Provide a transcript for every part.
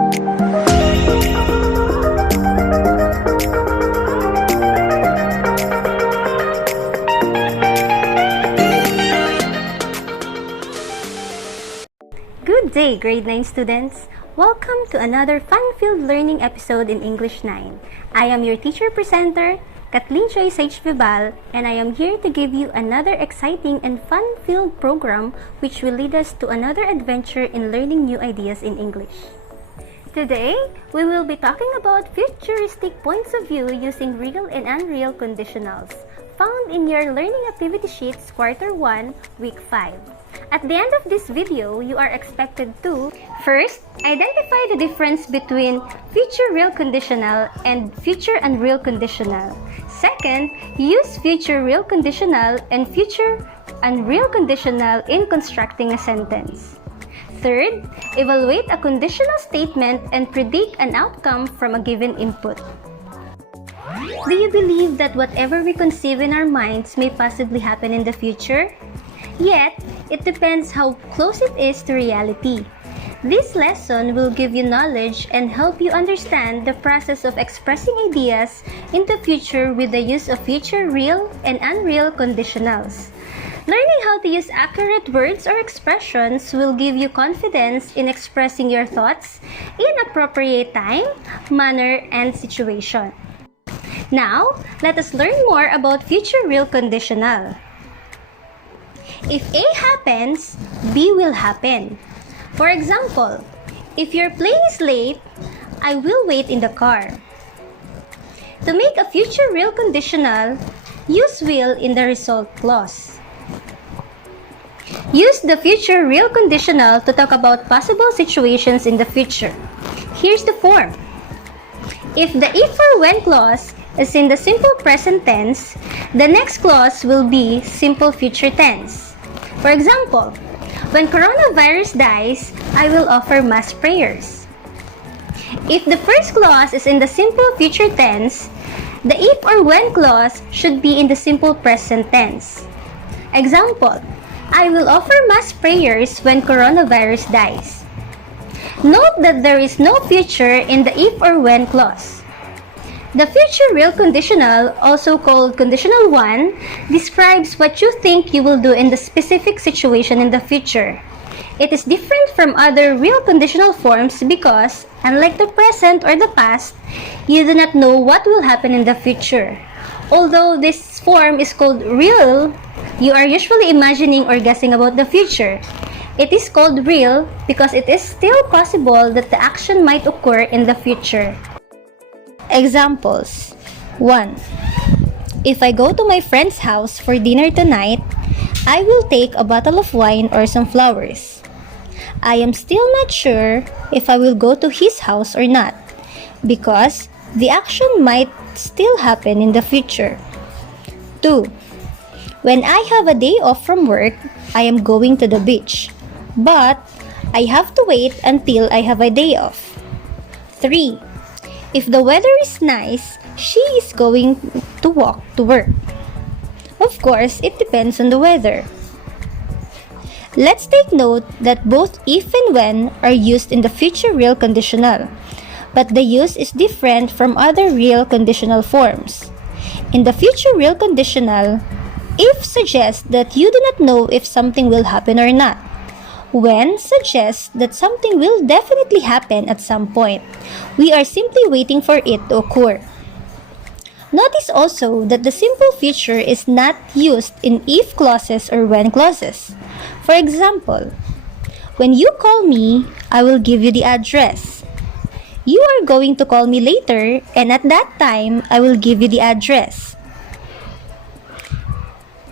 Good day, grade 9 students! Welcome to another fun-filled learning episode in English 9. I am your teacher presenter, Kathleen Joyce H. Vibal, and I am here to give you another exciting and fun-filled program which will lead us to another adventure in learning new ideas in English. Today, we will be talking about futuristic points of view using real and unreal conditionals, found in your learning activity sheets Quarter 1, Week 5. At the end of this video, you are expected to first, identify the difference between future real conditional and future unreal conditional. Second, use future real conditional and future unreal conditional in constructing a sentence. Third, evaluate a conditional statement and predict an outcome from a given input. Do you believe that whatever we conceive in our minds may possibly happen in the future? Yet, it depends how close it is to reality. This lesson will give you knowledge and help you understand the process of expressing ideas in the future with the use of future real and unreal conditionals. Learning how to use accurate words or expressions will give you confidence in expressing your thoughts in appropriate time, manner, and situation. Now, let us learn more about future real conditional. If A happens, B will happen. For example, if your plane is late, I will wait in the car. To make a future real conditional, use will in the result clause. Use the future real conditional to talk about possible situations in the future. Here's the form. If the if or when clause is in the simple present tense, the next clause will be simple future tense. For example, when coronavirus dies, I will offer mass prayers. If the first clause is in the simple future tense, the if or when clause should be in the simple present tense. Example, I will offer mass prayers when coronavirus dies. Note that there is no future in the if or when clause. The future real conditional, also called conditional 1, describes what you think you will do in the specific situation in the future. It is different from other real conditional forms because, unlike the present or the past, you do not know what will happen in the future. Although this form is called real, you are usually imagining or guessing about the future. It is called real because it is still possible that the action might occur in the future. Examples. 1. If I go to my friend's house for dinner tonight, I will take a bottle of wine or some flowers. I am still not sure if I will go to his house or not, because the action might still happen in the future. 2. When I have a day off from work, I am going to the beach, but I have to wait until I have a day off. 3. If the weather is nice, she is going to walk to work. Of course, it depends on the weather. Let's take note that both if and when are used in the future real conditional, but the use is different from other real conditional forms. In the future real conditional, if suggests that you do not know if something will happen or not. When suggests that something will definitely happen at some point. We are simply waiting for it to occur. Notice also that the simple future is not used in if clauses or when clauses. For example, when you call me, I will give you the address. You are going to call me later, and at that time, I will give you the address.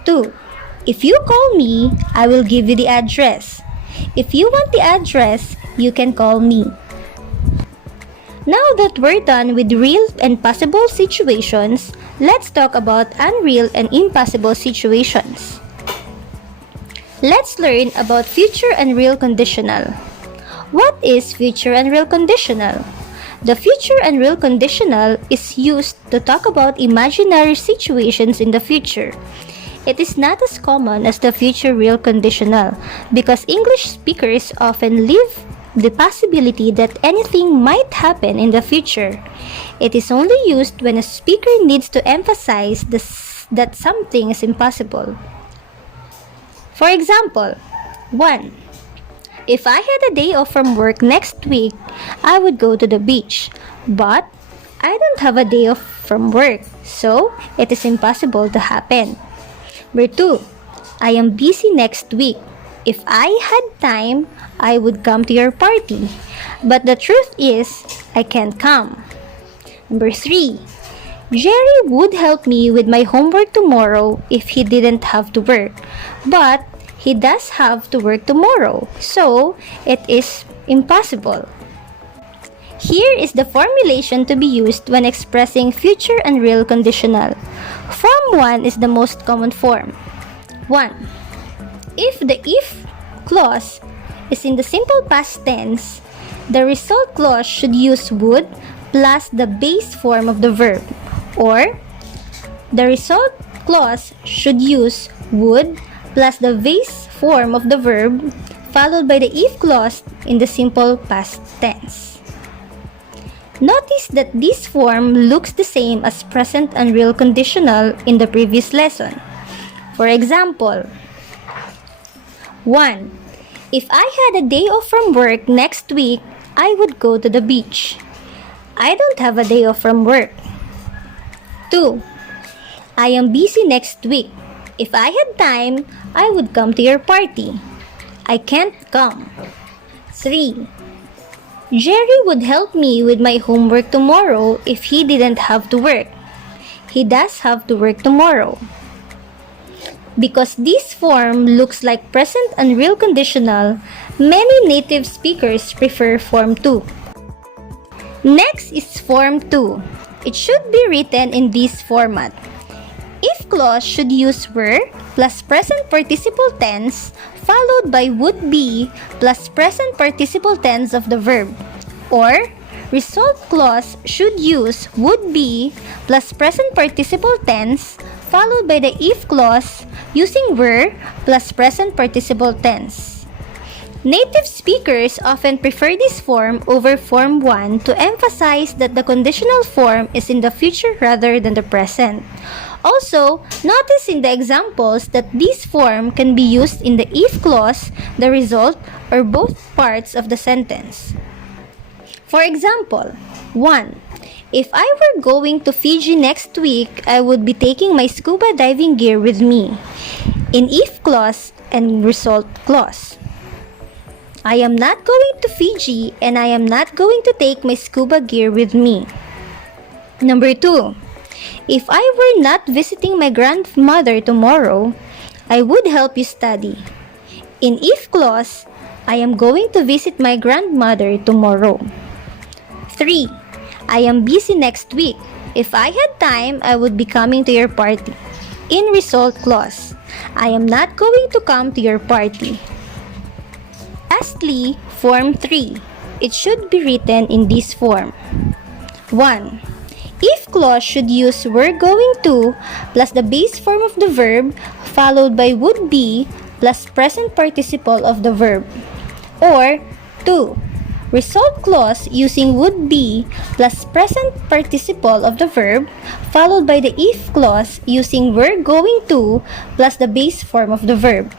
2. If you call me, I will give you the address. If you want the address, you can call me. Now that we're done with real and possible situations, let's talk about unreal and impossible situations. Let's learn about future and real conditional. What is future and real conditional? The future and real conditional is used to talk about imaginary situations in the future. It is not as common as the future real conditional because English speakers often leave the possibility that anything might happen in the future. It is only used when a speaker needs to emphasize that something is impossible. For example, 1. If I had a day off from work next week, I would go to the beach. But I don't have a day off from work, so it is impossible to happen. Number 2. I am busy next week. If I had time, I would come to your party. But the truth is, I can't come. Number 3. Jerry would help me with my homework tomorrow if he didn't have to work. But he does have to work tomorrow, so it is impossible. Here is the formulation to be used when expressing future and real conditional. Form 1 is the most common form. 1. If the if clause is in the simple past tense, the result clause should use would plus the base form of the verb, or the result clause should use would plus the base form of the verb followed by the if clause in the simple past tense. Notice that this form looks the same as present and real conditional in the previous lesson. For example, 1. If I had a day off from work next week, I would go to the beach. I don't have a day off from work. 2. I am busy next week. If I had time, I would come to your party. I can't come. 3. Jerry would help me with my homework tomorrow if he didn't have to work. He does have to work tomorrow. Because this form looks like present and real conditional, many native speakers prefer Form 2. Next is Form 2. It should be written in this format. If clause should use were plus present participle tense followed by would be plus present participle tense of the verb. Or result clause should use would be plus present participle tense followed by the if clause using were plus present participle tense. Native speakers often prefer this form over Form 1 to emphasize that the conditional form is in the future rather than the present. Also, notice in the examples that this form can be used in the if clause, the result, or both parts of the sentence. For example, 1. If I were going to Fiji next week, I would be taking my scuba diving gear with me. In if clause and result clause. I am not going to Fiji and I am not going to take my scuba gear with me. Number 2. If I were not visiting my grandmother tomorrow, I would help you study. In if clause, I am going to visit my grandmother tomorrow. 3. I am busy next week. If I had time, I would be coming to your party. In result clause, I am not going to come to your party. Lastly, Form 3. It should be written in this form. 1. If clause should use were going to plus the base form of the verb followed by would be plus present participle of the verb. Or 2. Result clause using would be plus present participle of the verb followed by the if clause using were going to plus the base form of the verb.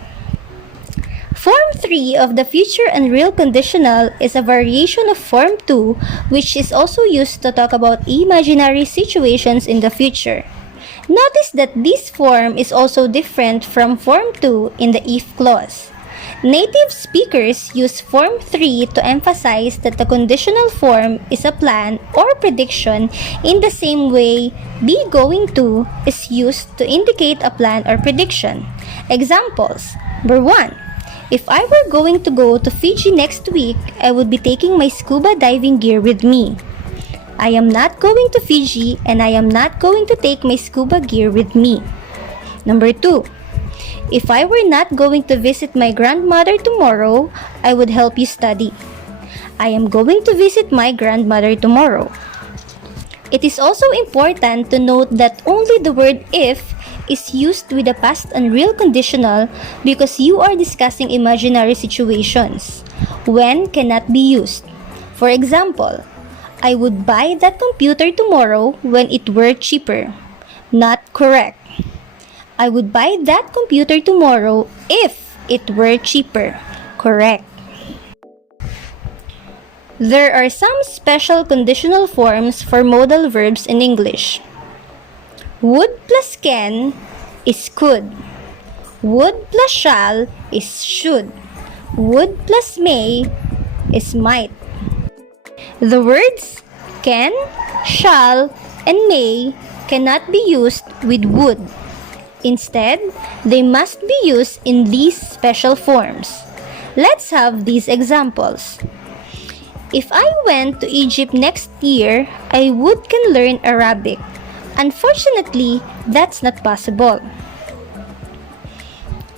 Form 3 of the future and real conditional is a variation of Form 2 which is also used to talk about imaginary situations in the future. Notice that this form is also different from Form 2 in the if clause. Native speakers use Form 3 to emphasize that the conditional form is a plan or prediction in the same way be going to is used to indicate a plan or prediction. Examples. Number 1. If I were going to go to Fiji next week, I would be taking my scuba diving gear with me. I am not going to Fiji and I am not going to take my scuba gear with me. Number 2. If I were not going to visit my grandmother tomorrow, I would help you study. I am going to visit my grandmother tomorrow. It is also important to note that only the word if is used with the past unreal conditional because you are discussing imaginary situations. When cannot be used. For example, I would buy that computer tomorrow when it were cheaper. Not correct. I would buy that computer tomorrow if it were cheaper. Correct. There are some special conditional forms for modal verbs in English. Would plus can is could. Would plus shall is should. Would plus may is might. The words can, shall, and may cannot be used with would. Instead, they must be used in these special forms. Let's have these examples. If I went to Egypt next year, I would can learn Arabic. Unfortunately, that's not possible.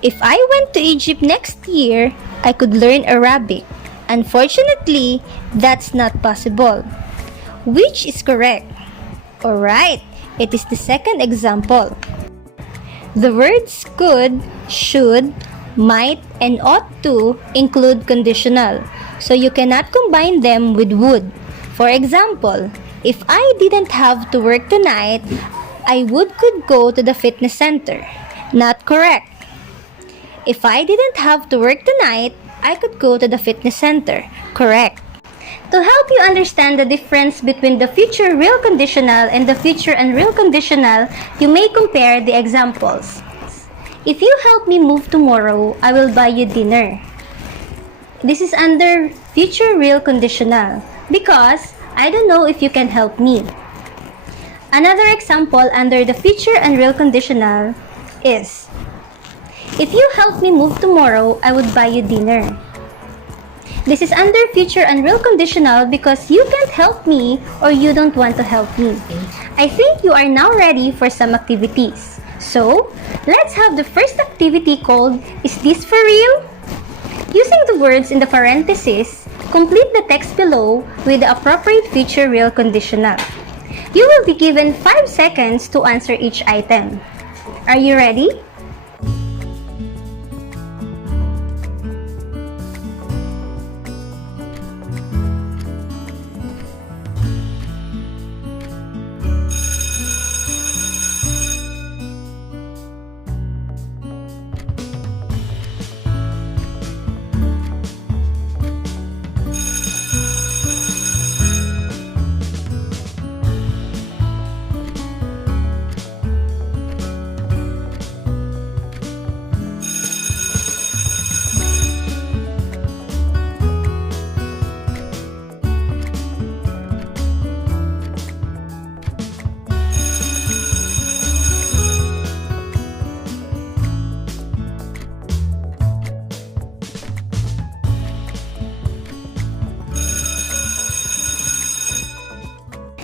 If I went to Egypt next year, I could learn Arabic. Unfortunately, that's not possible. Which is correct? Alright, it is the second example. The words could, should, might, and ought to include conditional, so you cannot combine them with would. For example, if I didn't have to work tonight, I could go to the fitness center. Not correct. If I didn't have to work tonight, I could go to the fitness center. Correct. To help you understand the difference between the future real conditional and the future unreal conditional, you may compare the examples. If you help me move tomorrow, I will buy you dinner. This is under future real conditional because I don't know if you can help me. Another example under the future unreal conditional is, if you help me move tomorrow, I would buy you dinner. This is under future unreal conditional because you can't help me or you don't want to help me. I think you are now ready for some activities. So, let's have the first activity called, Is this for real? Using the words in the parentheses, complete the text below with the appropriate future real conditional. You will be given 5 seconds to answer each item. Are you ready?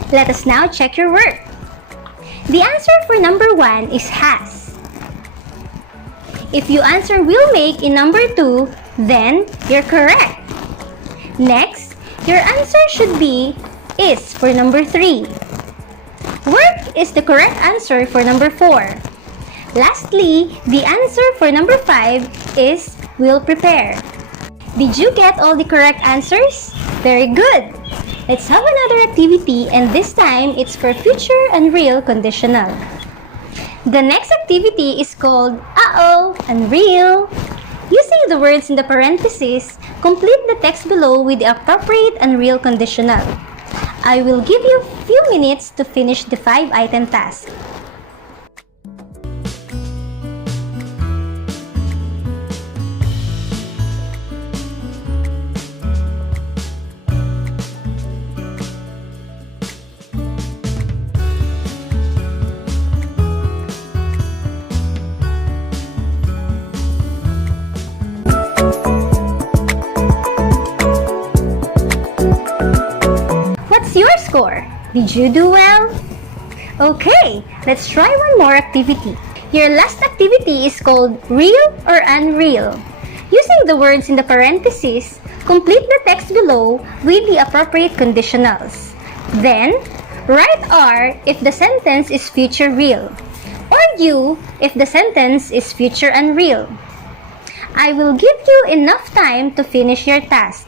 Let us now check your work. The answer for number 1 is has. If you answer will make in number 2, then you're correct. Next, your answer should be is for number 3. Work is the correct answer for number 4. Lastly, the answer for number 5 is will prepare. Did you get all the correct answers? Very good! Let's have another activity, and this time it's for future unreal conditional. The next activity is called Uh-oh, unreal. Using the words in the parentheses, complete the text below with the appropriate unreal conditional. I will give you a few minutes to finish the 5-item task. Your score? Did you do well? Okay, let's try one more activity. Your last activity is called real or unreal. Using the words in the parentheses, complete the text below with the appropriate conditionals. Then, write R if the sentence is future real. or you if the sentence is future and real. I will give you enough time to finish your task.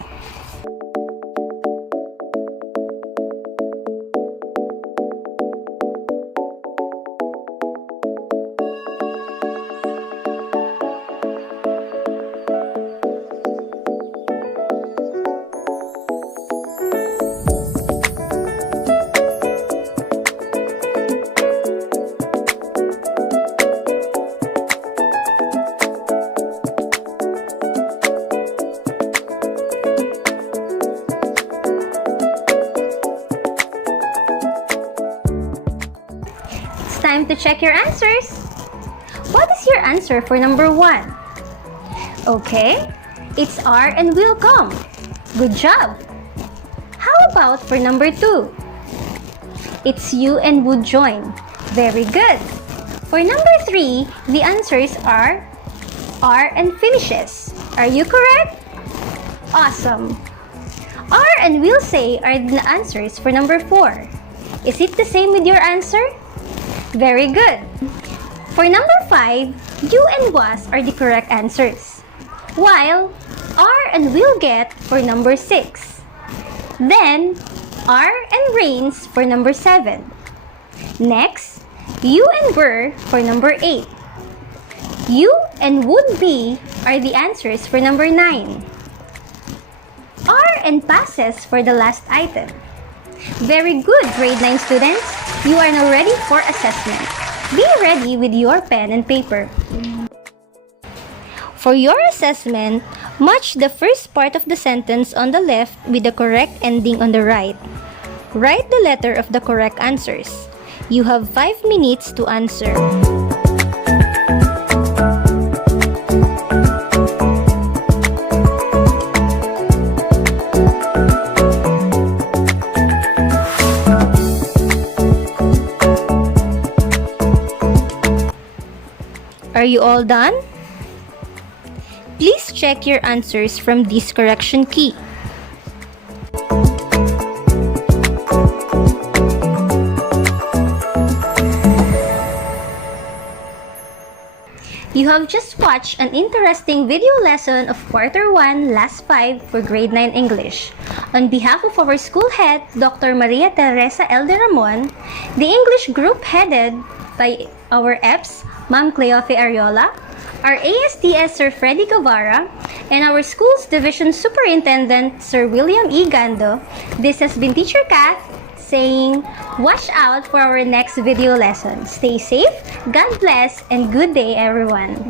Time to check your answers. What is your answer for number 1? Okay, it's are and will come. Good job. How about for number 2? It's you and would join. Very good. For number 3, the answers are and finishes. Are you correct? Awesome. Are and will say are the answers for number 4. Is it the same with your answer? Very good. For number 5, you and was are the correct answers, while are and will get for number 6. Then, are and rains for number 7. Next, you and were for number 8. You and would be are the answers for number 9. Are and passes for the last item. Very good, grade 9 students. You are now ready for assessment. Be ready with your pen and paper. For your assessment, match the first part of the sentence on the left with the correct ending on the right. Write the letter of the correct answers. You have 5 minutes to answer. Are you all done? Please check your answers from this correction key. You have just watched an interesting video lesson of Quarter 1, Last 5 for Grade 9 English. On behalf of our school head, Dr. Maria Teresa L. De Ramon, the English group headed by our EPS, Ma'am Cleofe Ariola, our ASTS Sir Freddy Guevara, and our school's division superintendent Sir William E. Gando, this has been Teacher Kath saying, watch out for our next video lesson. Stay safe, God bless, and good day everyone.